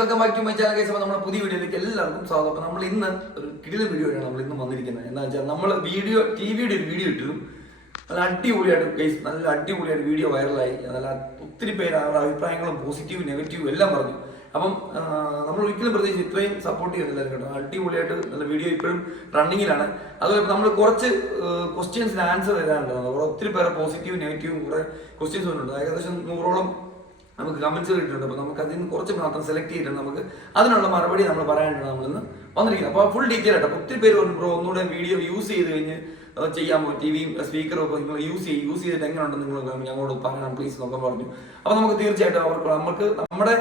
Welcome back to my channel guys അപ്പോൾ നമ്മുടെ പുതിയ വീഡിയോയിലേക്ക് എല്ലാവർക്കും സ്വാഗതം. അപ്പോൾ നമ്മൾ ഇന്ന് ഒരു കിടിലും വീഡിയോ ആണ് നമ്മൾ ഇന്ന് വന്നിരിക്കുന്നത്. എന്താ വെച്ചാൽ നമ്മൾ വീഡിയോ ടി വിയുടെ ഒരു വീഡിയോ ഇട്ടു. നല്ല അടിപൊളിയായിട്ട് കേസ് നല്ല അടിപൊളിയായിട്ട് വീഡിയോ വൈറലായി നല്ല ഒത്തിരി പേര് അവരുടെ അഭിപ്രായങ്ങളും പോസിറ്റീവ് നെഗറ്റീവ് എല്ലാം പറഞ്ഞു. അപ്പം നമ്മൾ ഒരിക്കലും പ്രത്യേകിച്ച് ഇത്രയും സപ്പോർട്ട് ചെയ്യുന്നില്ല കേട്ടോ. അടിപൊളിയായിട്ട് നല്ല വീഡിയോ ഇപ്പോഴും റണ്ണിങ്ങിലാണ് അതുപോലെ നമ്മൾ കുറച്ച് ക്വസ്റ്റ്യൻസിന് ആൻസർ തരാനുണ്ട്. ഒത്തിരി പേരെ പോസിറ്റീവ് നെഗറ്റീവും കുറെ ക്വസ്റ്റ്യൻസ് വന്നിട്ടുണ്ട്. ഏകദേശം നൂറോളം നമുക്ക് കമന്റ്സ് കിട്ടിയിട്ടുണ്ട് അപ്പോൾ നമുക്ക് അതിൽ നിന്ന് കുറച്ച് മാത്രം സെലക്ട് ചെയ്തിട്ട് നമുക്ക് അതിനുള്ള മറുപടി നമ്മൾ പറയാനാണ് നമ്മളിന്ന് വന്നിരിക്കുന്നത്. അപ്പോൾ ഫുൾ ഡീറ്റെയിൽ ആയിട്ട് ഒത്തിരി പേര് പറഞ്ഞു ബ്രോ ഒന്നുകൂടെ വീഡിയോ യൂസ് ചെയ്ത് കഴിഞ്ഞ് ചെയ്യാൻ ചെയ്യാമോ ടി വിയും സ്പീക്കറും ഒക്കെ നിങ്ങൾ യൂസ് ചെയ്യും യൂസ് ചെയ്തിട്ട് എങ്ങനെയുണ്ടെന്ന് നിങ്ങൾ ഞങ്ങളോട് പറയണം പ്ലീസ് എന്നൊക്കെ പറഞ്ഞു. അപ്പോൾ നമുക്ക് തീർച്ചയായിട്ടും അവർക്ക് നമുക്ക് നമ്മുടെ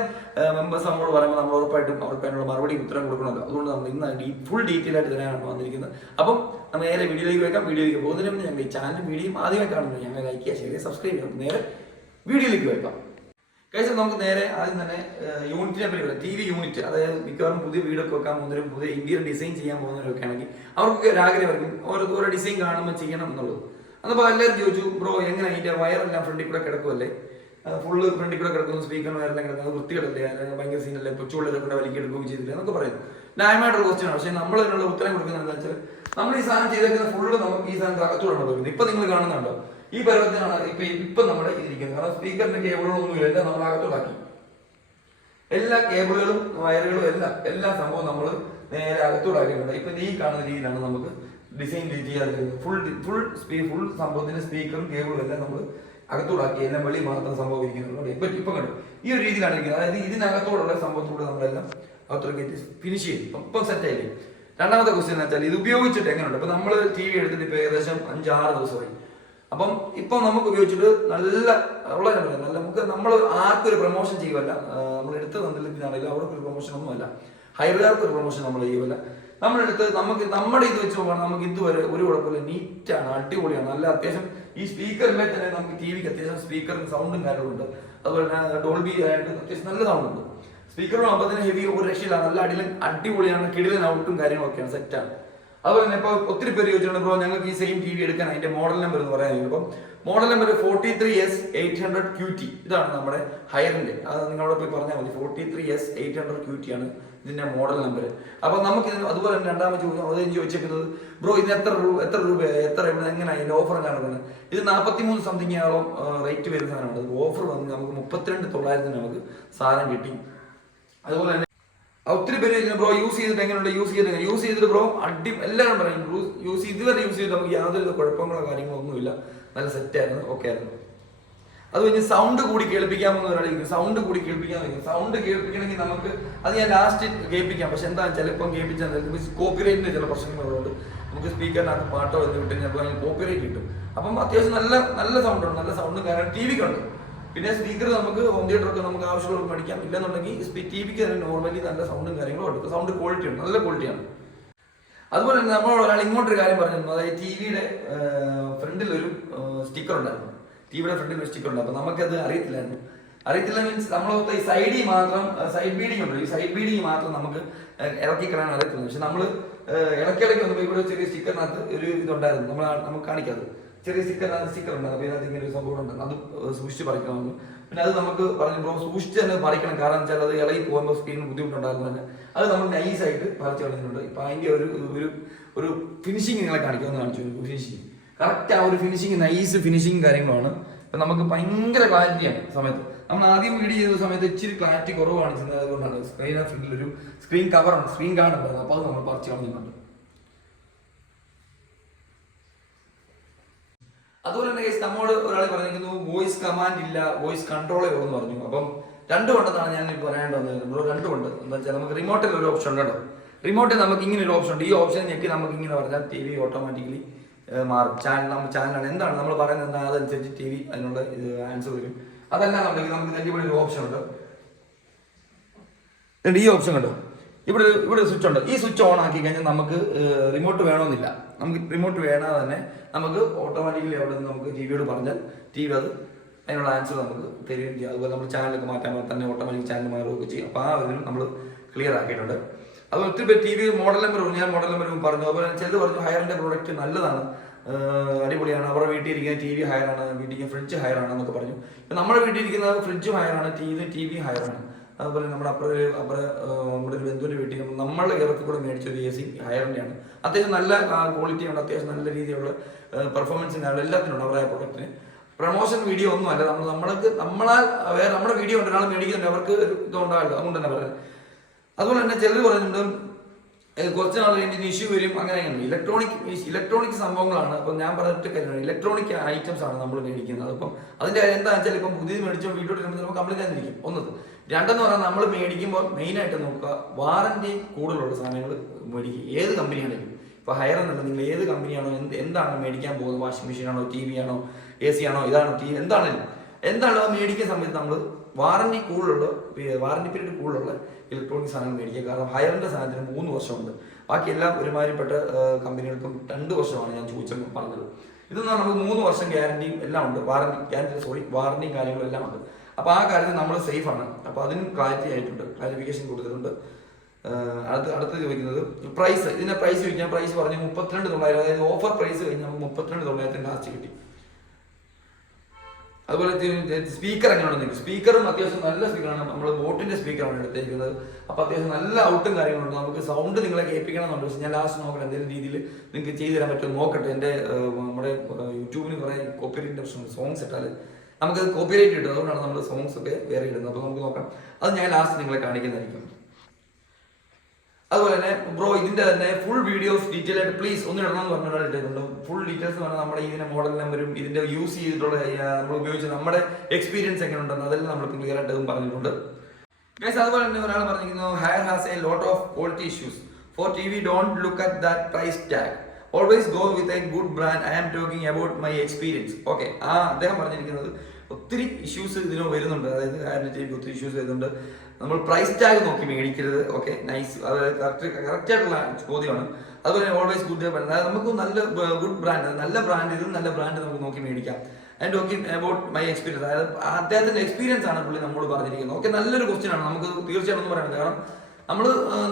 മെമ്പേഴ്സ് നമ്മളോട് പറയുമ്പോൾ നമ്മൾ ഉറപ്പായിട്ടും അവർക്ക് അതിനുള്ള മറുപടി ഉത്തരം കൊടുക്കണമല്ലോ. അതുകൊണ്ട് നമ്മൾ ഇന്ന് ഫുൾ ഡീറ്റെയിൽ ആയിട്ട് തരാനാണ് വന്നിരിക്കുന്നത്. അപ്പം നമ്മൾ നേരെ വീഡിയോയിലേക്ക് വെക്കാം വീഡിയോയിലേക്ക് പോകുന്നതിന് ഞങ്ങൾ ഈ ചാനൽ വീഡിയോ ആദ്യമായി കാണുന്നത് ഞങ്ങൾ ലൈക്ക് ചെയ്യുക ഷെയർ സബ്സ്ക്രൈബ് ചെയ്യുക. നേരെ വീഡിയോയിലേക്ക് വെക്കാം കഴിച്ചാൽ നമുക്ക് നേരെ ആദ്യം തന്നെ യൂണിറ്റിനെ പറ്റി പറയാം. ടി വി യൂണിറ്റ് അതായത് മിക്കവാറും പുതിയ വീടൊക്കെ വെക്കാൻ പോകുന്നവരും പുതിയ ഇന്ത്യയിൽ ഡിസൈൻ ചെയ്യാൻ പോകുന്നവരൊക്കെ ആണെങ്കിൽ അവർക്കൊക്കെ ഒരു ആഗ്രഹമായിരിക്കും ഓരോ ഓരോ ഡിസൈൻ കാണുമ്പോൾ ചെയ്യണം എന്നുള്ളത്. അന്നപ്പോൾ എല്ലാവരും ചോദിച്ചു ബ്രോ എങ്ങനെ അതിന്റെ വയറെല്ലാം ഫ്രണ്ടിൽ കൂടെ കിടക്കുമല്ലേ ഫുള്ള് ഫ്രണ്ടിൽ കൂടെ കിടക്കുന്നു സ്പീക്കറിന് വയറെല്ലാം കിടക്കുന്നത് വൃത്തികളല്ലേ ഭയങ്കര സീനല്ലേ കൊച്ചുള്ളിലൊക്കെ കൂടെ വലിക്കെടുക്കുകയും ചെയ്തില്ല? എന്നൊക്കെ പറയുന്നു. ന്യായമായിട്ടൊരു ക്വസ്റ്റ്യൻ പക്ഷേ നമ്മൾ അതിനുള്ള ഉത്തരം കൊടുക്കുന്നത് എന്താ വെച്ചാൽ നമ്മൾ ഈ സാധനം ചെയ്തേക്കുന്ന ഫുള്ള് നമുക്ക് ഈ സാധനം അകത്തോടാണ് പോകുന്നത് ഇപ്പൊ നിങ്ങൾ കാണുന്നുണ്ടോ? ഈ പരുവത്തിനാണ് ഇപ്പൊ ഇപ്പൊ നമ്മുടെ ഇരിക്കുന്നത് കാരണം സ്പീക്കറിന്റെ കേബിളുകളൊന്നും ഇല്ല നമ്മൾ അകത്തോടാക്കി എല്ലാ കേബിളുകളും വയറുകളും എല്ലാം എല്ലാ സംഭവവും നമ്മൾ നേരെ അകത്തോടാക്കിയിട്ടുണ്ട് ഇപ്പൊ നീ കാണുന്ന രീതിയിലാണ് നമുക്ക് ഡിസൈൻ ചെയ്യാൻ ഫുൾ ഫുൾ സ്പീ ഫുൾ സംഭവത്തിന്റെ സ്പീക്കറും കേബിളും എല്ലാം നമ്മൾ അകത്തോടാക്കി എല്ലാം വെളി മാത്രം സംഭവം ഇരിക്കുന്നുണ്ട് ഇപ്പൊ ഇപ്പൊ കണ്ടു? ഈ ഒരു രീതിയിലാണ് ഇരിക്കുന്നത്. അതായത് ഇതിനകത്തോടുള്ള സംഭവത്തിലൂടെ നമ്മളെല്ലാം അകത്തോടെ ഫിനിഷ് ചെയ്യും. ഇപ്പം- സെറ്റ് ആയില്ലേ? രണ്ടാമത്തെ ക്വസ്റ്റ്യൻ എന്ന് വെച്ചാൽ ഇത് ഉപയോഗിച്ചിട്ട് എങ്ങനെയുണ്ട്? ഇപ്പൊ നമ്മൾ ടി വി എടുത്തിട്ട് ഇപ്പൊ ഏകദേശം അഞ്ചാറ് ദിവസമായി. അപ്പം ഇപ്പൊ നമുക്ക് ഉപയോഗിച്ചിട്ട് നല്ല വളരെ നല്ല നമുക്ക് നമ്മൾ ആർക്കൊരു പ്രൊമോഷൻ ചെയ്യുമല്ല നമ്മൾ എടുത്ത് തന്നില്ലെങ്കിലാണെങ്കിലും അവർക്ക് ഒരു പ്രൊമോഷൻ ഒന്നുമല്ല. ഹൈറുകാർക്ക് ഒരു പ്രൊമോഷൻ നമ്മൾ ചെയ്യുമല്ല നമ്മളെടുത്ത് നമുക്ക് നമ്മുടെ ഇത് വെച്ച് നോക്കുകയാണ് നമുക്ക് ഇതുവരെ ഒരു കുഴപ്പമില്ല. നീറ്റാണ് അടിപൊളിയാണ്. നല്ല അത്യാവശ്യം ഈ സ്പീക്കറിലെ തന്നെ നമുക്ക് ടി വിക്ക് അത്യാവശ്യം സ്പീക്കറിന് സൗണ്ടും കാര്യങ്ങളുണ്ട് അതുപോലെ തന്നെ ഡോൾബി ആയിട്ട് അത്യാവശ്യം നല്ല സൗണ്ട് ഉണ്ട്. സ്പീക്കറും തന്നെ ഹെവി ഒരു രക്ഷയില്ല. നല്ല അടിയിലും അടിപൊളിയാണ് കിടിലൻ ഔട്ടും കാര്യങ്ങളൊക്കെയാണ് സെറ്റാണ് അതുപോലെ തന്നെ ഇപ്പോൾ ഒത്തിരി പേര് ചോദിച്ചിട്ടുണ്ട് ബ്രോ ഞങ്ങൾക്ക് ഈ സെയിം ടി വി എടുക്കാൻ അതിന്റെ മോഡൽ നമ്പർ എന്ന് പറയാൻ ഇപ്പം model number forty three S eight hundred Q T ഇതാണ് നമ്മുടെ ഹയറിന്റെ. അത് നിങ്ങളോട് പോയി പറഞ്ഞാൽ മതി. Forty three S eight hundred Q T ആണ് ഇതിന്റെ മോഡൽ നമ്പർ അപ്പൊ നമുക്ക് ഇതിന് അതുപോലെ തന്നെ രണ്ടാമത് ചോദ്യം അതെ ചോദിച്ചേക്കുന്നത് ബ്രോ ഇതിന് എത്ര രൂപ എത്ര രൂപ എത്ര എങ്ങനെ അതിന്റെ ഓഫർ കാണുന്നത്? ഇത് നാൽപ്പത്തി മൂന്ന് സംതിങ് ആളോ റേറ്റ് വരുന്ന സാധനമാണ്. ഓഫർ വന്ന് നമുക്ക് മുപ്പത്തിരണ്ട് തൊള്ളായിരത്തിന് നമുക്ക് സാധനം കിട്ടി. അതുപോലെ തന്നെ ഒത്തിരി പേര് ചോദിക്കുന്നു, ബ്രോ യൂസ് ചെയ്തിട്ട് എങ്ങനെയുണ്ട്? യൂസ് ചെയ്തിട്ട് യൂസ് ചെയ്തിട്ട് ബ്രോ അടി എല്ലാവരും പറയും യൂസ് ഇതുവരെ യൂസ് ചെയ്ത് നമുക്ക് യാതൊരു കുഴപ്പങ്ങളോ കാര്യങ്ങളോ ഒന്നുമില്ല നല്ല സെറ്റ് ആയിരുന്നു. ഓക്കെ ആയിരുന്നു. അത് കഴിഞ്ഞ് സൗണ്ട് കൂടി കേൾപ്പിക്കാമെന്ന് ഒരാൾ സൗണ്ട് കൂടി കേൾപ്പിക്കാൻ വയ്ക്കും. സൗണ്ട് കേൾപ്പിക്കണമെങ്കിൽ നമുക്ക് അത് ഞാൻ ലാസ്റ്റ് കേൾപ്പിക്കാം. പക്ഷെ എന്താ ചിലപ്പം കേൾപ്പിച്ചാൽ കോപ്പിറൈറ്റിന്റെ ചില പ്രശ്നങ്ങളുണ്ട്. നമുക്ക് സ്പീക്കറിനകത്ത് പാട്ടോ എന്ന് വിട്ട് കഴിഞ്ഞാൽ കോപ്പിറൈറ്റ് കിട്ടും. അപ്പം അത്യാവശ്യം നല്ല നല്ല സൗണ്ട് ഉണ്ട്. നല്ല സൗണ്ട് കാരണം ടി വിക്ക് ഉണ്ട്. പിന്നെ സ്പീക്കർ നമുക്ക് ഹോം തിയേറ്റർ ഒക്കെ നമുക്ക് ആവശ്യമുള്ള പഠിക്കാം. ഇല്ലെന്നുണ്ടെങ്കിൽ ടി വിക്ക് തന്നെ നോർമലി നല്ല സൗണ്ടും കാര്യങ്ങളും ഉണ്ട്. സൗണ്ട് ക്വാളിറ്റി ഉണ്ട്. നല്ല ക്വാളിറ്റിയാണ് അതുപോലെ തന്നെ നമ്മൾ ഒരാൾ ഇങ്ങോട്ടൊരു കാര്യം പറഞ്ഞിരുന്നു. അതായത് ടി വിയുടെ ഫ്രണ്ടിൽ ഒരു സ്റ്റിക്കർ ഉണ്ടായിരുന്നു. ടി വിയുടെ ഫ്രണ്ടിൽ ഒരു സ്റ്റിക്കർ ഉണ്ട്. അപ്പൊ നമുക്കത് അറിയത്തില്ലായിരുന്നു. അറിയത്തില്ല മീൻസ് നമ്മൾ ഈ സൈഡിൽ മാത്രം സൈഡ് ബീഡിങ് ഉണ്ട് ഈ സൈഡ് ബീഡിങ് മാത്രം നമുക്ക് ഇറക്കി കളയാൻ അറിയത്തില്ല. പക്ഷെ നമ്മൾ ഇടയ്ക്കിടയ്ക്ക് വന്നപ്പോൾ ഇവിടെ ചെറിയ സ്റ്റിക്കറിനകത്ത് ഒരു ഇതുണ്ടായിരുന്നു. നമ്മൾ നമുക്ക് കാണിക്കാതെ ചെറിയ സ്റ്റിക്കറിനകത്ത് സ്റ്റിക്കർ ഉണ്ട്. അപ്പോൾ ഇതിനകത്ത് ഇങ്ങനെ ഒരു സംഭവം ഉണ്ട്. അത് സൂക്ഷിച്ച് പറിക്കണമെന്ന്. പിന്നെ അത് നമുക്ക് പറഞ്ഞു ബ്രോ സൂക്ഷിച്ച് തന്നെ പറിക്കണം. കാരണം വെച്ചാൽ അത് ഇളകി പോകുമ്പോൾ സ്ക്രീനിന് ബുദ്ധിമുട്ടുണ്ടായിരുന്നു തന്നെ. അത് നമ്മൾ നൈസായിട്ട് പറിച്ച് കളഞ്ഞിട്ടുണ്ട്. ഇപ്പൊ അതിന്റെ ഒരു ഒരു ഒരു ഫിനിഷിങ് നിങ്ങളെ കാണിക്കാമെന്ന് കാണിച്ചു. ഫിനിഷിങ് കറക്റ്റ് ആ ഒരു ഫിനിഷിങ് നൈസ് ഫിനിഷിങ് കാര്യങ്ങളാണ്. ഇപ്പൊ നമുക്ക് ഭയങ്കര ക്ലാരിറ്റിയാണ് സമയത്ത്. നമ്മൾ ആദ്യം വീഡിയോ ചെയ്ത സമയത്ത് ഇച്ചിരി ക്ലാരിറ്റി കുറവാണ് ചെയ്യുന്നത് അതുകൊണ്ടാണ് സ്ക്രീൻ ഫ്രണ്ടിൽ ഒരു സ്ക്രീൻ കവറാണ് സ്ക്രീൻ ഗാർഡ് ഉണ്ടായിരുന്നു അപ്പോൾ അത് നമ്മൾ പറിച്ച് കളഞ്ഞിട്ടുണ്ട്. അതുപോലെ തന്നെ നമ്മോട് ഒരാൾ പറഞ്ഞിരിക്കുന്നു വോയിസ് കമാൻഡ് ഇല്ല വോയിസ് കൺട്രോളേ ഉള്ളൂ എന്ന് പറഞ്ഞു. അപ്പം രണ്ടും ഉണ്ടെന്നാണ് ഞാൻ പറയാൻ വന്നത്. ബ്രോ രണ്ടും ഉണ്ട് എന്താ വെച്ചാൽ നമുക്ക് റിമോട്ടിൽ ഒരു ഓപ്ഷൻ ഉണ്ട് റിമോട്ടിൽ നമുക്ക് ഇങ്ങനെ ഒരു ഓപ്ഷൻ ഉണ്ട്. ഈ ഓപ്ഷൻ ഞെക്കി നമുക്ക് ഇങ്ങനെ പറഞ്ഞാൽ ടി വി ഓട്ടോമാറ്റിക്കലി മാറും. ചാനൽ നമ്മൾ ചാനലാണ്. എന്താണ്? നമ്മൾ പറയുന്നത് എന്താ? അതനുസരിച്ച് ടി വി അതിനുള്ള ആൻസർ വരും. അതല്ല എന്നുണ്ടെങ്കിൽ നമുക്ക് ഇതിന്റെ ഇവിടെ ഒരു ഓപ്ഷൻ ഉണ്ട്. ഈ ഓപ്ഷൻ കണ്ടോ? ഇവിടെ ഇവിടെ സ്വിച്ച് ഉണ്ട്. ഈ സ്വിച്ച് ഓൺ ആക്കി കഴിഞ്ഞാൽ നമുക്ക് റിമോട്ട് വേണമെന്നില്ല. നമുക്ക് റിമോട്ട് വേണാതെ തന്നെ നമുക്ക് ഓട്ടോമാറ്റിക്കലി അവിടെ നിന്ന് നമുക്ക് ടി വിയോട് പറഞ്ഞാൽ ടി വി അത് അതിനുള്ള ആൻസർ നമുക്ക് തരികയും ചെയ്യും. അതുപോലെ നമ്മൾ ചാനലൊക്കെ മാറ്റാൻ തന്നെ ഓട്ടോമാറ്റിക് ചാനൽ മാറുകയൊക്കെ ചെയ്യും. അപ്പോൾ ആ ഇതിനും നമ്മൾ ക്ലിയർ ആക്കിയിട്ടുണ്ട്. അത് ഒത്തിരി പേര് ടി വി മോഡൽ നമ്പർ ഞാൻ മോഡൽ നമ്പർ പറഞ്ഞു. അതുപോലെ ചിലത് പറഞ്ഞു ഹയറിന്റെ പ്രോഡക്റ്റ് നല്ലതാണ്. അടിപൊളിയാണ്. അവരുടെ വീട്ടിൽ ഇരിക്കുന്ന ടി വി ഹയറാണ് വീട്ടിൽ ഫ്രിഡ്ജ് ഹയറാണ് എന്നൊക്കെ പറഞ്ഞു. നമ്മുടെ വീട്ടിൽ ഇരിക്കുന്ന ഫ്രിഡ്ജും ഹയറാണ് ടി വി ടി വി ഹയറാണ് അതുപോലെ നമ്മുടെ അപ്പുറ അപ്പുറ നമ്മുടെ ഒരു ബന്ധുവിന്റെ വീട്ടിൽ നമ്മൾ ഇറക്കി കൂടെ മേടിച്ച ഒരു എ സി ഹയറിന്റെയാണ് അത്യാവശ്യം നല്ല ക്വാളിറ്റി ഉണ്ട് അത്യാവശ്യം നല്ല രീതിയിലുള്ള പെർഫോമൻസിനാണ് എല്ലാത്തിനും ഉണ്ട് അവരുടെ പ്രൊഡക്റ്റിന് പ്രൊമോഷൻ വീഡിയോ ഒന്നും അല്ല. നമ്മൾ നമ്മൾക്ക് നമ്മളാൽ വേറെ നമ്മുടെ വീഡിയോ ഉണ്ട് ഒരാൾ മേടിക്കുന്നുണ്ട് അവർക്ക് ഒരു ഇതുണ്ടാവില്ല. അതുകൊണ്ട് തന്നെ പറയുന്നത്. അതുപോലെ തന്നെ ചിലർ പറയുന്നുണ്ട് കുറച്ച് നാൾ കഴിഞ്ഞ് ഇഷ്യൂ വരും അങ്ങനെ ഇലക്ട്രോണിക് ഇലക്ട്രോണിക് സംഭവങ്ങളാണ്. അപ്പം ഞാൻ പറഞ്ഞിട്ട് കാര്യമാണ് ഇലക്ട്രോണിക് ഐറ്റംസ് ആണ് നമ്മൾ മേടിക്കുന്നത്. അപ്പം അതിന്റെ എന്താ വെച്ചാൽ ഇപ്പം പുതിയത് മേടിച്ചോ വീട്ടിൽ ചിലപ്പോൾ കംപ്ലൈന്റ് ആയിരിക്കും ഒന്നത്. രണ്ടെന്ന് പറഞ്ഞാൽ നമ്മൾ മേടിക്കുമ്പോൾ മെയിനായിട്ട് നോക്കുക വാറന്റി കൂടുതലുള്ള സാധനങ്ങൾ മേടിക്കുക. ഏത് കമ്പനിയാണെങ്കിലും ഇപ്പോൾ ഹയർ എന്നല്ല നിങ്ങൾ ഏത് കമ്പനിയാണോ എന്ത് എന്താണ് മേടിക്കാൻ പോകുന്നത്? വാഷിംഗ് മെഷീൻ ആണോ ടി വി ആണോ എ സി ആണോ ഇതാണോ ടി എന്താണെങ്കിലും എന്താണോ മേടിക്കുന്ന സമയത്ത് നമ്മൾ വാറന്റി കൂടുതലുള്ള വാറന്റി പീരീഡ് കൂടുതലുള്ള ഇലക്ട്രോണിക് സാധനങ്ങൾ മേടിക്കുക. കാരണം ഹയറിന്റെ സാധനത്തിന് മൂന്ന് വർഷമുണ്ട്. ബാക്കി എല്ലാം ഒരുമാതിരിപ്പെട്ട കമ്പനികൾക്കും രണ്ട് വർഷമാണ് ഞാൻ ചോദിച്ചപ്പോൾ പറഞ്ഞത്. ഇതെന്ന് പറഞ്ഞാൽ നമുക്ക് മൂന്ന് വർഷം ഗ്യാരണ്ടിയും എല്ലാം ഉണ്ട്. വാറന്റി ഗ്യാരണ്ടി സോറി വാറന്റിയും കാര്യങ്ങളും എല്ലാം ഉണ്ട്. അപ്പോൾ ആ കാര്യത്തിൽ നമ്മൾ സേഫ് ആണ്. അപ്പോൾ അതിനും ക്ലാരിറ്റി ആയിട്ടുണ്ട്. ക്ലാരിഫിക്കേഷൻ കൊടുത്തിട്ടുണ്ട്. അടുത്ത് അടുത്ത് ചോദിക്കുന്നത് പ്രൈസ് ഇതിന്റെ പ്രൈസ് ചോദിക്കാൻ പ്രൈസ് പറഞ്ഞു മുപ്പത്തിരണ്ട് തൊള്ളായിരം അതായത് ഓഫർ പ്രൈസ് കഴിഞ്ഞ് നമുക്ക് മുപ്പത്തിരണ്ട് തൊള്ളായിരത്തിന് ലാസ്റ്റ് കിട്ടി. അതുപോലെ സ്പീക്കർ എങ്ങനെയാണെന്ന് സ്പീക്കറും അത്യാവശ്യം നല്ല സ്പീക്കറാണ് നമ്മൾ ബോട്ടിന്റെ സ്പീക്കറാണ് എടുത്തേക്കുന്നത്. അപ്പൊ അത്യാവശ്യം നല്ല ഔട്ടും കാര്യങ്ങളുണ്ട് നമുക്ക് സൗണ്ട് നിങ്ങളെ കേൾപ്പിക്കണമെന്നുണ്ട്. പക്ഷെ ഞാൻ ലാസ്റ്റ് നോക്കണം എന്തെങ്കിലും രീതിയിൽ നിങ്ങൾക്ക് ചെയ്തു തരാൻ പറ്റുമോ നോക്കട്ടെ. ഏഹ്, നമ്മുടെ യൂട്യൂബിന് കുറെ കോപ്പിറൈറ്റിന്റെ പ്രശ്നം സോങ്സ് ഇട്ടാൽ നമുക്കത് കോപ്പിറൈറ്റ് കിട്ടും. അതുകൊണ്ടാണ് നമ്മൾ സോങ്സ് ഒക്കെ വേറെ ഇടുന്നത്. അപ്പോൾ നമുക്ക് നോക്കാം. അത് ഞാൻ ലാസ്റ്റ് നിങ്ങളെ കാണിക്കുന്നതായിരിക്കും. അതുപോലെ തന്നെ ബ്രോ ഇതിന്റെ തന്നെ ഫുൾ വീഡിയോസ് ഡീറ്റെയിൽ ആയിട്ട് പ്ലീസ് ഒന്ന് ഇടണം എന്ന് പറഞ്ഞാൽ ഇട്ടിട്ടുണ്ട്. ഫുൾ ഡീറ്റെയിൽസ് പറഞ്ഞാൽ നമ്മുടെ ഇതിന്റെ മോഡൽ നമ്പറും ഇതിന്റെ യൂസ് ചെയ്തിട്ടുള്ള നമ്മൾ ഉപയോഗിച്ച നമ്മുടെ എക്സ്പീരിയൻസ് എങ്ങനെ ഉണ്ടെന്ന് അതെല്ലാം നമ്മൾ ക്ലിയർ ആയിട്ട് പറഞ്ഞിട്ടുണ്ട്. ഗൈസ് അതുപോലെ തന്നെ ഒരാൾ പറഞ്ഞിരിക്കുന്നു Haier has a lot of quality issues for T V don't look at that price tag always go with a good brand I am talking about my experience okay ആ അദ്ദേഹം പറഞ്ഞിരിക്കുന്നത് ഒത്തിരി ഇഷ്യൂസ് ഇതിന് വരുന്നുണ്ട്. അതായത് ഹയർ ടി വിക്ക് ഒത്തിരി issues വരുന്നുണ്ട്. നമ്മൾ പ്രൈസ് ടാഗ് നോക്കി മേടിക്കരുത്. ഓക്കെ നൈസ് അതായത് കറക്റ്റ് കറക്റ്റ് ആയിട്ടുള്ള ചോദ്യമാണ്. അതുപോലെ ഓൾവേസ് ഗുഡ് അതായത് നമുക്ക് നല്ല ഗുഡ് ബ്രാൻഡ് നല്ല ബ്രാൻഡ് ഇത് നല്ല ബ്രാൻഡ് നമുക്ക് നോക്കി മേടിക്കാം. And okay about my experience അതായത് അദ്ദേഹത്തിന്റെ എക്സ്പീരിയൻസ് ആണ് പുള്ളി നമ്മോട് പറഞ്ഞിരിക്കുന്നത്. ഓക്കെ നല്ലൊരു ക്വസ്റ്റ്യൻ ആണ്. നമുക്ക് തീർച്ചയായിട്ടും പറയാൻ കാരണം നമ്മൾ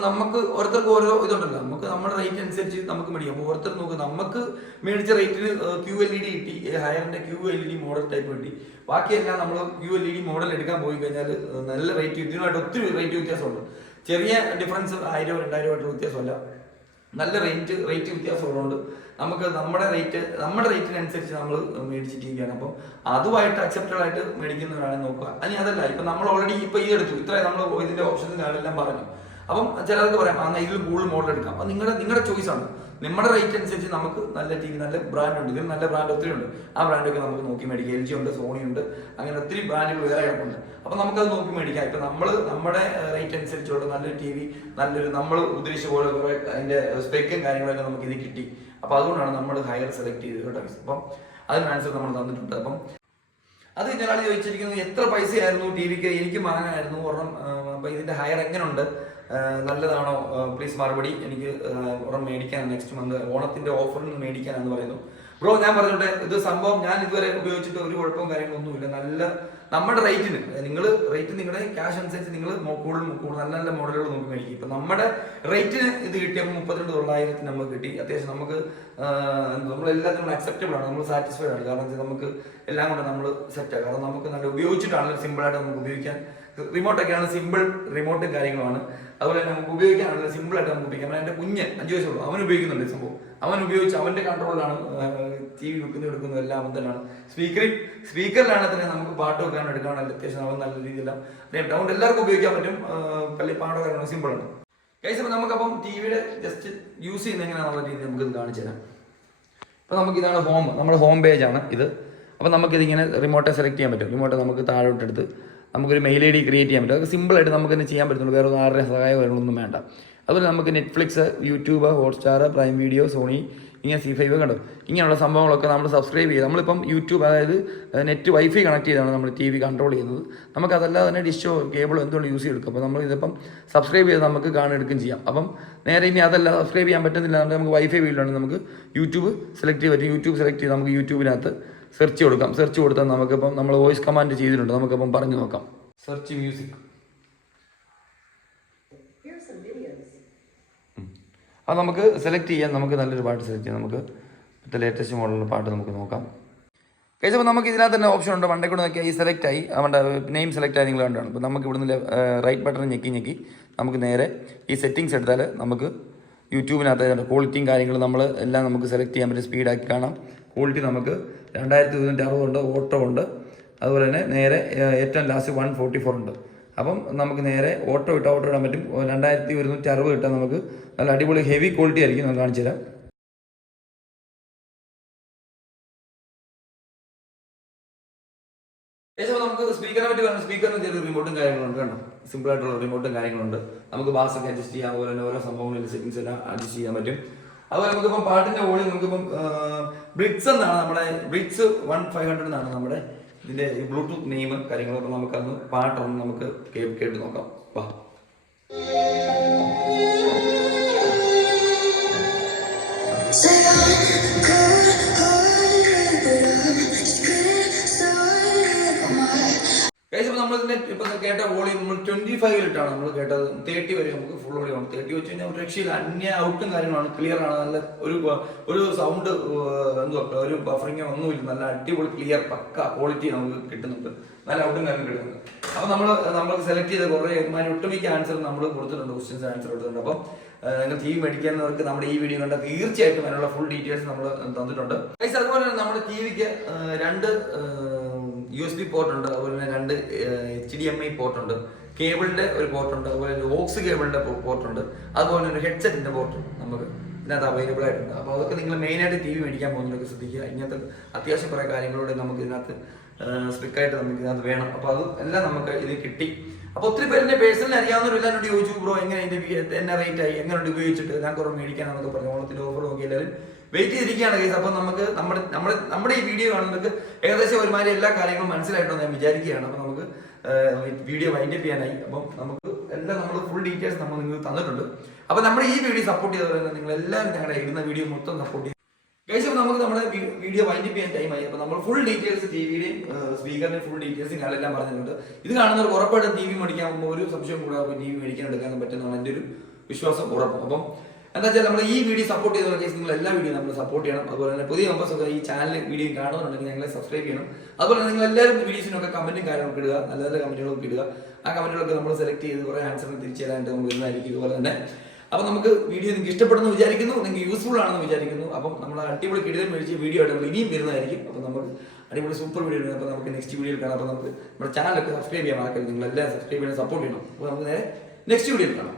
നമുക്ക് ഓരോരുത്തർക്ക് ഓരോ ഇതുണ്ടല്ലോ. നമുക്ക് നമ്മുടെ റേറ്റ് അനുസരിച്ച് നമുക്ക് മേടിക്കാം. അപ്പോൾ ഓരോരുത്തർ നോക്ക് നമുക്ക് മേടിച്ച റേറ്റിന് ക്യൂ എൽ ഇ ഡി കിട്ടി. ഹയറിന്റെ Q L E D model type കിട്ടി. ബാക്കിയെല്ലാം നമ്മൾ Q L E D model എടുക്കാൻ പോയി കഴിഞ്ഞാൽ നല്ല റേറ്റ് ഇതിനുമായിട്ട് ഒത്തിരി റേറ്റ് വ്യത്യാസമുണ്ട്. ചെറിയ ഡിഫറൻസ് ആയിരം രണ്ടായിരം ആയിട്ടുള്ള വ്യത്യാസമല്ല. നല്ല റേറ്റ് റേറ്റ് വ്യത്യാസമുള്ളതുകൊണ്ട് നമുക്ക് നമ്മുടെ റേറ്റ് നമ്മുടെ റേറ്റിനനുസരിച്ച് നമ്മൾ മേടിച്ചിട്ടിരിക്കുകയാണ്. അപ്പം അതുമായിട്ട് അക്സെപ്റ്റഡ് ആയിട്ട് മേടിക്കുന്നവരാണ് നോക്കുക. അനി അതല്ല ഇപ്പം നമ്മൾ ഓൾറെഡി ഇപ്പം ഈ എടുത്തു. ഇത്രയും നമ്മൾ ഇതിന്റെ ഓപ്ഷൻസ് ഞാനെല്ലാം പറഞ്ഞു. അപ്പം ചിലർക്ക് പറയാം അങ്ങനെ ഇതിൽ കൂടുതൽ മോഡൽ എടുക്കാം. അപ്പം നിങ്ങളുടെ നിങ്ങളുടെ ചോയ്സ് ആണ്. നമ്മുടെ റേറ്റ് അനുസരിച്ച് നമുക്ക് നല്ല ടി വി നല്ല ബ്രാൻഡ് ഉണ്ട്. ഇതിൽ നല്ല ബ്രാൻഡ് ഒത്തിരി ഉണ്ട്. ആ ബ്രാൻഡൊക്കെ നമുക്ക് നോക്കി മേടിക്കാം. എൽ ജി ഉണ്ട് സോണി ഉണ്ട് അങ്ങനെ ഒത്തിരി ബ്രാൻഡുകൾ വേറെ കിടപ്പുണ്ട്. നമുക്ക് നമുക്കത് നോക്കി മേടിക്കാം. ഇപ്പം നമ്മൾ നമ്മുടെ റേറ്റ് അനുസരിച്ചുള്ള നല്ലൊരു ടി വി നല്ലൊരു നമ്മൾ ഉദ്ദേശിച്ച പോലെ കുറെ അതിന്റെ സ്പെക്കും കാര്യങ്ങളൊക്കെ നമുക്ക് ഇത് കിട്ടി. അപ്പോൾ അതുകൊണ്ടാണ് നമ്മൾ ഹയർ സെലക്ട് ചെയ്തത് കേട്ടോ അപ്പം അതിന് ആൻസർ നമ്മൾ തന്നിട്ടുണ്ട്. അപ്പം അത് ഞങ്ങൾ ചോദിച്ചിരിക്കുന്നത് എത്ര പൈസയായിരുന്നു ടി വിക്ക് എനിക്ക് വാങ്ങാനായിരുന്നു. ഒരെണ്ണം അപ്പം ഇതിന്റെ ഹയർ എങ്ങനെയുണ്ട് നല്ലതാണോ? പ്ലീസ് മറുപടി. എനിക്ക് ഒരെണ്ണം മേടിക്കാൻ നെക്സ്റ്റ് മന്ത് ഓണത്തിന്റെ ഓഫറിൽ നിന്ന് മേടിക്കാനെന്ന് പറയുന്നു. ബ്രോ ഞാൻ പറഞ്ഞോട്ടെ ഇത് സംഭവം ഞാൻ ഇതുവരെ ഉപയോഗിച്ചിട്ട് ഒരു കുഴപ്പവും കാര്യങ്ങളൊന്നുമില്ല. നല്ല നമ്മുടെ റേറ്റിന് നിങ്ങൾ റേറ്റ് നിങ്ങളുടെ ക്യാഷ് അനുസരിച്ച് നിങ്ങൾ കൂടുതൽ കൂടുതൽ നല്ല നല്ല മോഡലുകൾ നോക്കി മേടിക്കും. ഇപ്പൊ നമ്മുടെ റേറ്റിന് ഇത് കിട്ടിയപ്പോൾ മുപ്പത്തിരണ്ട് തൊള്ളായിരത്തിന് നമുക്ക് കിട്ടി. അത്യാവശ്യം നമുക്ക് നമ്മൾ എല്ലാത്തിനും അക്സെപ്റ്റബിൾ ആണ്. നമ്മൾ സാറ്റിസ്ഫൈഡ് ആണ്. കാരണം നമുക്ക് എല്ലാം കൊണ്ട് നമ്മൾ സെറ്റാണ് കാരണം നമുക്ക് നല്ല ഉപയോഗിച്ചിട്ടാണല്ലോ സിമ്പിളായിട്ട് നമുക്ക് ഉപയോഗിക്കാൻ റിമോട്ടൊക്കെയാണ് സിമ്പിൾ റിമോട്ടും കാര്യങ്ങളുമാണ്. അതുപോലെ തന്നെ നമുക്ക് ഉപയോഗിക്കാനുള്ള സിമ്പിൾ ആയിട്ട് നമുക്ക് ഉപയോഗിക്കാം. എന്റെ കുഞ്ഞ് അഞ്ച് വയസ്സുള്ളൂ അവൻ ഉപയോഗിക്കുന്നുണ്ട് ഈ സംഭവം. അവൻ ഉപയോഗിച്ച് അവന്റെ കൺട്രോളിലാണ് ടി വി വെക്കുന്നത് എടുക്കുന്നത് എല്ലാം അവൻ തന്നെയാണ്. സ്പീക്കറിൽ സ്പീക്കറിലാണ് തന്നെ നമുക്ക് പാട്ട് വെക്കാനും എടുക്കാനും അത്യാവശ്യം അവൻ നല്ല രീതിയിലെല്ലാം അതുകൊണ്ട് എല്ലാവർക്കും ഉപയോഗിക്കാൻ പറ്റും. പള്ളി പാടോ കാര്യങ്ങളും സിമ്പിൾ ആണ്. കൈസ് അപ്പം നമുക്കപ്പം ടി വിയുടെ ജസ്റ്റ് യൂസ് ചെയ്യുന്ന എങ്ങനെയാണെന്നുള്ള രീതി നമുക്ക് ഇത് കാണിച്ചു തരാം. അപ്പോൾ നമുക്ക് ഇതാണ് ഹോം നമ്മുടെ ഹോം പേജ് ആണ് ഇത്. അപ്പോൾ നമുക്ക് ഇങ്ങനെ റിമോട്ടെ സെലക്ട് ചെയ്യാൻ പറ്റും. റിമോട്ടെ നമുക്ക് താഴോട്ടെടുത്ത് നമുക്കൊരു മെയിൽ ഐ ഡി ക്രിയേറ്റ് ചെയ്യാൻ പറ്റും. അതൊക്കെ സിമ്പിളായിട്ട് നമുക്ക് തന്നെ ചെയ്യാൻ പറ്റുള്ളൂ വേറെ ഒന്നും ആരുടെ സഹായം കാര്യങ്ങളൊന്നും വേണ്ട. അതുപോലെ നമുക്ക് Netflix YouTube Hotstar Prime Video Sony ഇങ്ങനെ സി ഫൈവ് കണ്ടു. ഇങ്ങനെയുള്ള സംഭവങ്ങളൊക്കെ നമ്മൾ സബ്സ്ക്രൈബ് ചെയ്ത് നമ്മളിപ്പം യൂട്യൂബ് അതായത് നെറ്റ് വൈഫൈ കണക്ട് ചെയ്താണ് നമ്മൾ ടി വി കൺട്രോൾ ചെയ്യുന്നത്. നമുക്ക് അതല്ലാതെ തന്നെ ഡിഷോ കേബിളോ എന്തുകൊണ്ട് യൂസ് ചെയ്തെടുക്കും? അപ്പോൾ നമ്മൾ ഇതിപ്പം സബ്സ്ക്രൈബ് ചെയ്ത് നമുക്ക് കാണുകയും ചെയ്യാം. അപ്പം നേരെ ഇനി അതല്ല സബ്സ്ക്രൈബ് ചെയ്യാൻ പറ്റുന്നില്ല നമുക്ക് വൈഫൈ വീട്ടിലുണ്ടെങ്കിൽ നമുക്ക് യൂട്യൂബ് സെലക്ട് ചെയ്യാൻ പറ്റും. യൂട്യൂബ് സെലക്ട് ചെയ്ത് നമുക്ക് യൂട്യൂബിനകത്ത് സെർച്ച് കൊടുക്കാം. സെർച്ച് കൊടുത്താൽ നമുക്കിപ്പം നമ്മൾ വോയിസ് കമാൻഡ് ചെയ്തിട്ടുണ്ട്. നമുക്കിപ്പം പറഞ്ഞു നോക്കാം. Search music. അത് നമുക്ക് സെലക്ട് ചെയ്യാൻ നമുക്ക് നല്ലൊരു പാട്ട് സെലക്ട് ചെയ്യാം. നമുക്ക് ഇപ്പോഴത്തെ ലേറ്റസ്റ്റ് മോഡലുള്ള പാട്ട് നമുക്ക് നോക്കാം. കഴിച്ചപ്പോൾ നമുക്ക് ഇതിനകത്ത് തന്നെ ഓപ്ഷൻ ഉണ്ട്. വണ്ടേ കൂടെ നോക്കിയാൽ ഈ സെലക്ട് ആയി. നമ്മുടെ നെയിം സെലക്ട് ആയി നിങ്ങൾ കണ്ടാണ്. അപ്പോൾ നമുക്ക് ഇവിടുന്ന് റൈറ്റ് ബട്ടൺ ഞെക്കി ഞെക്കി നമുക്ക് നേരെ ഈ സെറ്റിങ്സ് എടുത്താൽ നമുക്ക് യൂട്യൂബിനകത്ത് ക്വാളിറ്റിയും കാര്യങ്ങളും നമ്മൾ എല്ലാം നമുക്ക് സെലക്ട് ചെയ്യാൻ പറ്റും സ്പീഡാക്കി കാണാം. ക്വാളിറ്റി നമുക്ക് രണ്ടായിരത്തി ഇരുന്നൂറ്റി അറുപതുണ്ട് ഓട്ടോ ഉണ്ട്. അതുപോലെ തന്നെ നേരെ ഏറ്റവും ലാസ്റ്റ് വൺ ഫോർട്ടി ഫോർ ഉണ്ട്. അപ്പം നമുക്ക് നേരെ ഓട്ടോ ഇട്ട് ഓട്ടോ ഇടാൻ പറ്റും. രണ്ടായിരത്തി ഒരുന്നൂറ്റി അറുപത് ഇട്ടാൽ നമുക്ക് നല്ല അടിപൊളി ഹെവി ക്വാളിറ്റി ആയിരിക്കും നമുക്ക് കാണിച്ചു തരാം. നമുക്ക് സ്പീക്കറിനെ പറ്റി പറഞ്ഞു സ്പീക്കറിന് ചെറിയ റിമോട്ടും കാര്യങ്ങളുണ്ട് കണ്ടോ? സിമ്പിൾ ആയിട്ടുള്ള റിമോട്ടും കാര്യങ്ങളുണ്ട്. നമുക്ക് ബാസ് ഒക്കെ അഡ്ജസ്റ്റ് ചെയ്യാം. അതുപോലെ തന്നെ ഓരോ സംഭവങ്ങളിൽ സെറ്റിംഗ്സ് എല്ലാം അഡ്ജസ്റ്റ് ചെയ്യാൻ പറ്റും. അതുപോലെ നമുക്കിപ്പം പാട്ടിന്റെ വോളിയം നമുക്കിപ്പം ബ്രിഡ്സ് എന്നാണ് നമ്മുടെ ബ്രിഡ്സ് വൺ ഫൈവ് ഹൺഡ്രഡ് എന്നാണ് നമ്മുടെ ഇതിന്റെ ബ്ലൂടൂത്ത് നെയിം കാര്യങ്ങളൊക്കെ നമുക്കന്ന് പാട്ടൊന്ന് നമുക്ക് കേട്ട് നോക്കാം. വാ. ഇതിന്റെ ഇപ്പൊ കേട്ട വോളിയം നമ്മൾ ട്വന്റി ഫൈവിലിട്ടാണ് നമ്മൾ കേട്ടത്. തേർട്ടി വരെ നമുക്ക് ഫുൾ വോളിയം ആണ്. തേർട്ടി വെച്ച് കഴിഞ്ഞാൽ ഒരു രക്ഷയില്ല. അന്യ ഔട്ടും കാര്യങ്ങളാണ്. ക്ലിയർ ആണ്. നല്ല ഒരു ഒരു സൗണ്ട് എന്തുവാ ഒരു ബഫറിങ് ഒന്നുമില്ല. നല്ല അടിപൊളി ക്ലിയർ പക്ക ക്വാളിറ്റി നമുക്ക് കിട്ടുന്നുണ്ട്. നല്ല ഔട്ടും കാര്യങ്ങളും കിട്ടുന്നുണ്ട്. അപ്പൊ നമ്മൾ നമ്മൾ സെലക്ട് ചെയ്ത കുറെ ഏകമാനം ഒട്ടുമിക്ക ആൻസർ നമ്മൾ കൊടുത്തിട്ടുണ്ട്. ക്വസ്റ്റ്യൻസ് ആൻസർ കൊടുത്തിട്ടുണ്ട്. അപ്പം നിങ്ങൾ ടി വി മേടിക്കുന്നവർക്ക് നമ്മുടെ ഈ വീഡിയോ കണ്ട തീർച്ചയായിട്ടും അതിനുള്ള ഫുൾ ഡീറ്റെയിൽസ് നമ്മൾ തന്നിട്ടുണ്ട്. അതുപോലെ തന്നെ നമ്മുടെ ടി വിക്ക് രണ്ട് യു എസ് ബി പോർട്ട് ഉണ്ട് അതുപോലെ തന്നെ രണ്ട് H D M I port ഉണ്ട് കേബിളിന്റെ ഒരു പോർട്ട് ഉണ്ട് അതുപോലെ ഓക്സ് കേബിളിന്റെ പോർട്ട് ഉണ്ട് അതുപോലെ ഒരു ഹെഡ്സെറ്റിന്റെ പോർട്ട് നമുക്ക് ഇതിനകത്ത് അവൈലബിൾ ആയിട്ടുണ്ട്. അപ്പോൾ അതൊക്കെ നിങ്ങൾ മെയിനായിട്ട് ടി വി മേടിക്കാൻ പോകുന്നവരൊക്കെ ശ്രദ്ധിക്കുക. ഇങ്ങനത്തെ അത്യാവശ്യം കുറേ കാര്യങ്ങളോട് നമുക്ക് ഇതിനകത്ത് സ്ട്രിക്റ്റായിട്ട് നമുക്ക് ഇതിനകത്ത് വേണം. അപ്പോൾ അത് എല്ലാം നമുക്ക് ഇത് കിട്ടി. അപ്പോൾ ഒത്തിരി പേരുടെ പേഴ്സണലി അറിയാവുന്നവരെല്ലാം എന്നോട് ചോദിച്ചു ബ്രോ എങ്ങനെ ഇതിന്റെ എന്നെ റേറ്റ് ആയി? എങ്ങനെ ഉപയോഗിച്ചിട്ട്? ഞാൻ കുറവ് മേടിക്കാൻ എന്നൊക്കെ പറഞ്ഞു. ഓണത്തിന്റെ ഓഫർ നോക്കി എല്ലാവരും വെയിറ്റ് ചെയ്തിരിക്കുകയാണ് കേസ് അപ്പോൾ നമുക്ക് നമ്മുടെ നമ്മുടെ നമ്മുടെ ഈ വീഡിയോ കാണുന്നവർക്ക് ഏകദേശം ഒരുമാതിരി എല്ലാ കാര്യങ്ങളും മനസ്സിലായിട്ടോ ഞാൻ വിചാരിക്കുകയാണ്. അപ്പോൾ നമുക്ക് വീഡിയോ വൈൻഡ് അപ്പ് ചെയ്യാനായി. അപ്പം നമുക്ക് എല്ലാം നമ്മൾ ഫുൾ ഡീറ്റെയിൽസ് നമ്മൾ നിങ്ങൾക്ക് തന്നിട്ടുണ്ട്. അപ്പോൾ നമ്മുടെ ഈ വീഡിയോ സപ്പോർട്ട് ചെയ്തവരെ നിങ്ങൾ എല്ലാവരും ഞങ്ങളുടെ ഇടുന്ന വീഡിയോ മൊത്തം സപ്പോർട്ട് ചെയ്യും. അപ്പോൾ നമുക്ക് നമ്മുടെ വീഡിയോ വൈൻഡ് ചെയ്യാൻ ടൈം ആയി. അപ്പോൾ നമ്മൾ ഫുൾ ഡീറ്റെയിൽസ് ടി സ്പീക്കറിന്റെ ഫുൾ ഡീറ്റെയിൽസും കാര്യമെല്ലാം പറഞ്ഞിട്ടുണ്ട്. ഇത് കാണുന്നവർ ഉറപ്പായിട്ടും ടി വി മേടിക്കാൻ ഒരു സംശയം കൂടാതെ ടി വി മേടിക്കാൻ എടുക്കാൻ പറ്റുന്നതാണ് എന്റെ ഒരു വിശ്വാസം ഉറപ്പ്. അപ്പം എന്താ വെച്ചാൽ നമ്മൾ ഈ വീഡിയോ സപ്പോർട്ട് ചെയ്തു കേസ് നിങ്ങൾ എല്ലാ വീഡിയോ നമ്മൾ സപ്പോർട്ട് ചെയ്യണം. അതുപോലെ തന്നെ പുതിയ മെമ്പേഴ്സ് ഒക്കെ ഈ ചാനൽ വീഡിയോ കാണുന്നുണ്ടെങ്കിൽ ഞങ്ങളെ സബ്സ്ക്രൈബ് ചെയ്യണം. അതുപോലെ നിങ്ങൾ എല്ലാവരും വീഡിയോസിനൊക്കെ കമന്റും കാര്യങ്ങളൊക്കെ ഇടുക. നല്ല നല്ല കമന്റുകളൊക്കെ ഇടുക. ആ കമന്റുകളൊക്കെ നമ്മൾ സെലക്ട് ചെയ്ത് കുറേ ആൻസറിന് തിരിച്ചു തരാനായിട്ട് നമുക്ക് വരുന്നതായിരിക്കും ഇതുപോലെ തന്നെ. അപ്പൊ നമുക്ക് വീഡിയോ നിങ്ങൾക്ക് ഇഷ്ടപ്പെടുന്നു വിചാരിക്കുന്നു. നിങ്ങൾക്ക് യൂസ്ഫുൾ ആണെന്ന് വിചാരിക്കുന്നു. അപ്പം നമ്മൾ അടിപൊളി കിടിലം മേടിച്ച് വീഡിയോ ആയിട്ട് നമ്മൾ ഇനിയും വരുന്നതായിരിക്കും. അപ്പം നമുക്ക് അടിപൊളി സൂപ്പർ വീഡിയോ ഉണ്ട് അപ്പോൾ നമുക്ക് നെക്സ്റ്റ് വീഡിയോ കാണാം. അപ്പോൾ നമുക്ക് നമ്മുടെ ചാനലൊക്കെ സബ്സ്ക്രൈബ് ചെയ്യാൻ മറക്കരുത്. നിങ്ങൾ എല്ലാം സബ്സ്ക്രൈബ് ചെയ്യാൻ സപ്പോർട്ട് ചെയ്യണം. അപ്പോൾ നമുക്ക് നേരെ നെക്സ്റ്റ് വീഡിയോയിൽ കാണാം.